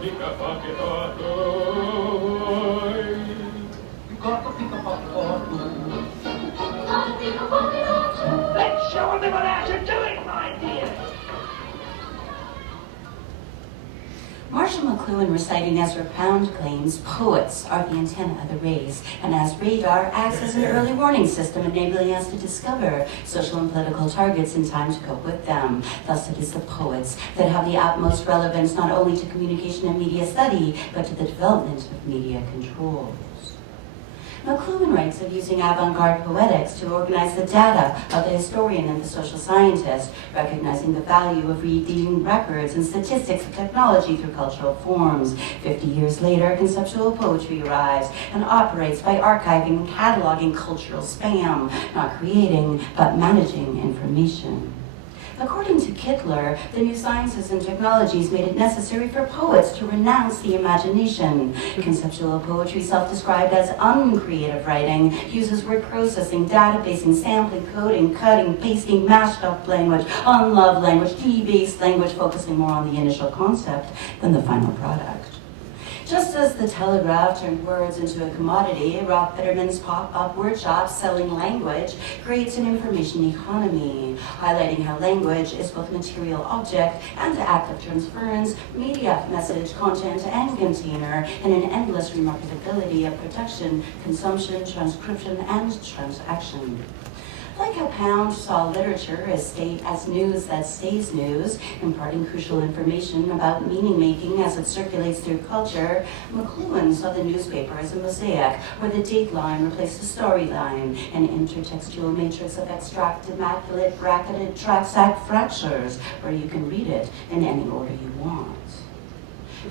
Let's show them what after doing, my dear. Marshall McLuhan reciting Ezra Pound claims poets are the antenna of the race, and as radar acts as an early warning system enabling us to discover social and political targets in time to cope with them. Thus it is the poets that have the utmost relevance not only to communication and media study, but to the development of media controls. McLuhan writes of using avant-garde poetics to organize the data of the historian and the social scientist, recognizing the value of reading records and statistics of technology through cultural forms. 50 years later, conceptual poetry arrives and operates by archiving and cataloging cultural spam, not creating, but managing information. According to Kittler, the new sciences and technologies made it necessary for poets to renounce the imagination. Conceptual poetry, self-described as uncreative writing, uses word processing, databasing, sampling, coding, cutting, pasting, mashed up language, unloved language, tea-based language, focusing more on the initial concept than the final product. Just as the telegraph turned words into a commodity, Rob Fetterman's pop-up workshop selling language creates an information economy, highlighting how language is both material object and act of transference, media, message, content, and container, and an endless remarkability of production, consumption, transcription, and transaction. Like how Pound saw literature as news that stays news, imparting crucial information about meaning-making as it circulates through culture, McLuhan saw the newspaper as a mosaic, where the date line replaced the storyline, an intertextual matrix of extracted, immaculate, bracketed, track-sack fractures, where you can read it in any order you want.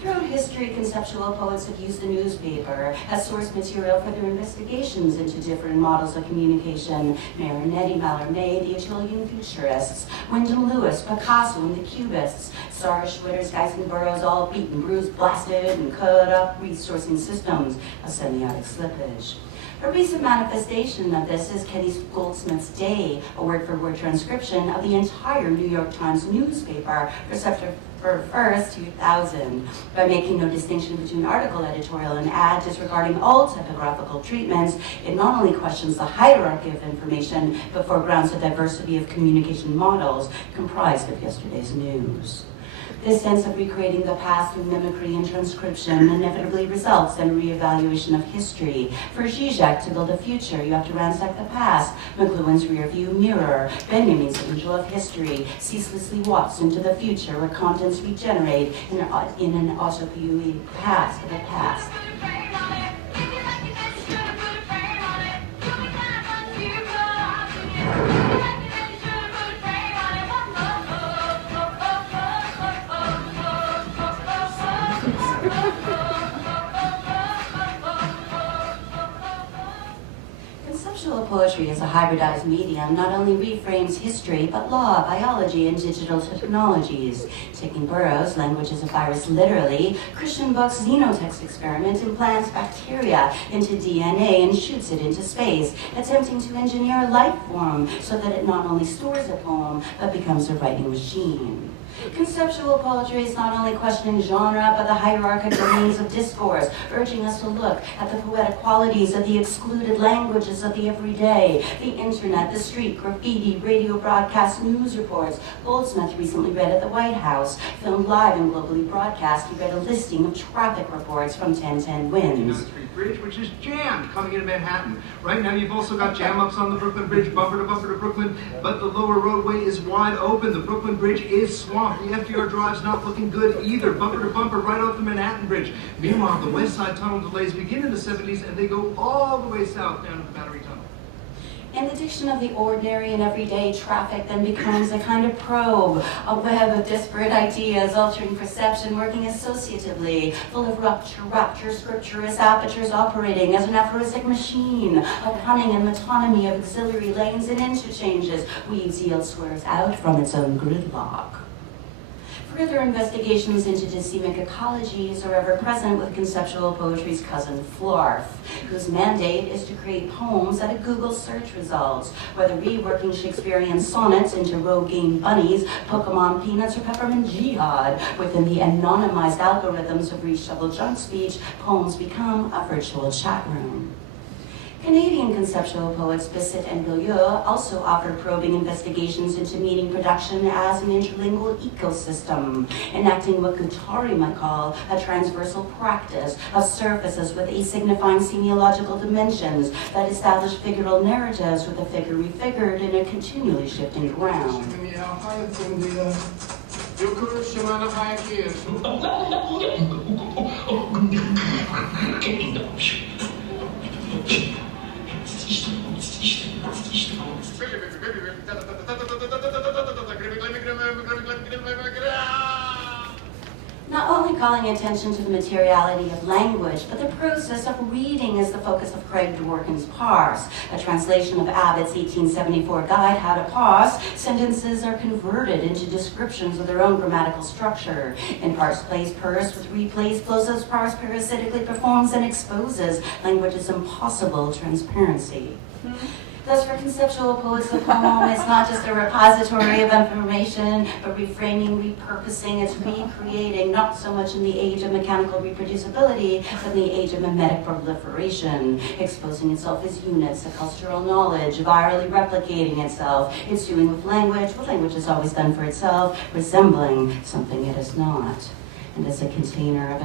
Throughout history, conceptual poets have used the newspaper as source material for their investigations into different models of communication. Marinetti, Mallarmé, the Italian futurists, Wyndham Lewis, Picasso, and the Cubists, Sarge, Schwitters, Geisen, Burroughs, all beaten, bruised, blasted, and cut up resourcing systems of semiotic slippage. A recent manifestation of this is Kenny Goldsmith's Day, a word-for-word transcription of the entire New York Times newspaper for September 1st, 2000. By making no distinction between article, editorial, and ad, disregarding all typographical treatments, it not only questions the hierarchy of information, but foregrounds the diversity of communication models comprised of yesterday's news. This sense of recreating the past through mimicry and transcription inevitably results in a reevaluation of history. For Zizek, to build a future, you have to ransack the past. McLuhan's rearview mirror, Benjamin's angel of history, ceaselessly walks into the future where contents regenerate in an autopoietic past of the past. Conceptual poetry as a hybridized medium not only reframes history, but law, biology, and digital technologies. Taking Burroughs' Language is a Virus literally, Christian Buck's Xenotext experiment implants bacteria into DNA and shoots it into space, attempting to engineer a life form so that it not only stores a poem, but becomes a writing machine. Conceptual poetry is not only questioning genre, but the hierarchical domains of discourse, urging us to look at the poetic qualities of the excluded languages of the everyday, the internet, the street, graffiti, radio broadcast, news reports. Goldsmith recently read at the White House, filmed live and globally broadcast. He read a listing of traffic reports from 1010 winds. Bridge, which is jammed coming into Manhattan. Right now you've also got jam-ups on the Brooklyn Bridge, bumper to Brooklyn, but the lower roadway is wide open. The Brooklyn Bridge is swamped. The FDR Drive's not looking good either, bumper to bumper right off the Manhattan Bridge. Meanwhile, the West Side Tunnel delays begin in the 70s and they go all the way south down to the Battery Tunnel. And the diction of the ordinary and everyday traffic then becomes a kind of probe, a web of disparate ideas, altering perception, working associatively, full of rapture, scripturous apertures operating as an aphoristic machine, of cunning and metonymy of auxiliary lanes and interchanges, weaves yield swears out from its own gridlock. Further investigations into dysemic ecologies are ever present with conceptual poetry's cousin Florf, whose mandate is to create poems out of Google search results, whether reworking Shakespearean sonnets into Rogaine bunnies, Pokemon peanuts, or peppermint jihad. Within the anonymized algorithms of reshuffled junk speech, poems become a virtual chat room. Canadian conceptual poets Bissett and Beaulieu also offered probing investigations into meaning production as an interlingual ecosystem, enacting what Guattari might call a transversal practice of surfaces with asignifying semiological dimensions that establish figural narratives with the figure refigured in a continually shifting ground. Not only calling attention to the materiality of language, but the process of reading is the focus of Craig Dworkin's Parse, a translation of Abbott's 1874 guide, How to Parse. Sentences are converted into descriptions of their own grammatical structure. In Parse Plays Purse with replays, Plosive's Parse parasitically performs and exposes language's impossible transparency. Thus, for conceptual poets, the poem is not just a repository of information, but reframing, repurposing, it's recreating, not so much in the age of mechanical reproducibility, but in the age of mimetic proliferation, exposing itself as units, a cultural knowledge, virally replicating itself. It's doing with language what language has always done for itself, resembling something it is not. And as a container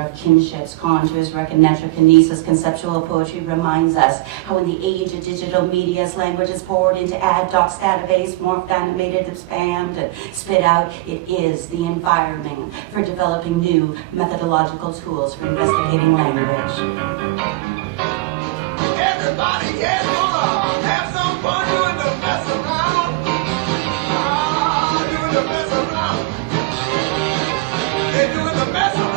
of kinships, contours, recognition, conceptual poetry reminds us how in the age of digital media's language is poured into AdDocs database, morphed, animated, spammed, and spit out, it is the environment for developing new methodological tools for investigating language. Everybody is gonna have some fun doing the mess around. Doing the mess around. They're doing the mess around.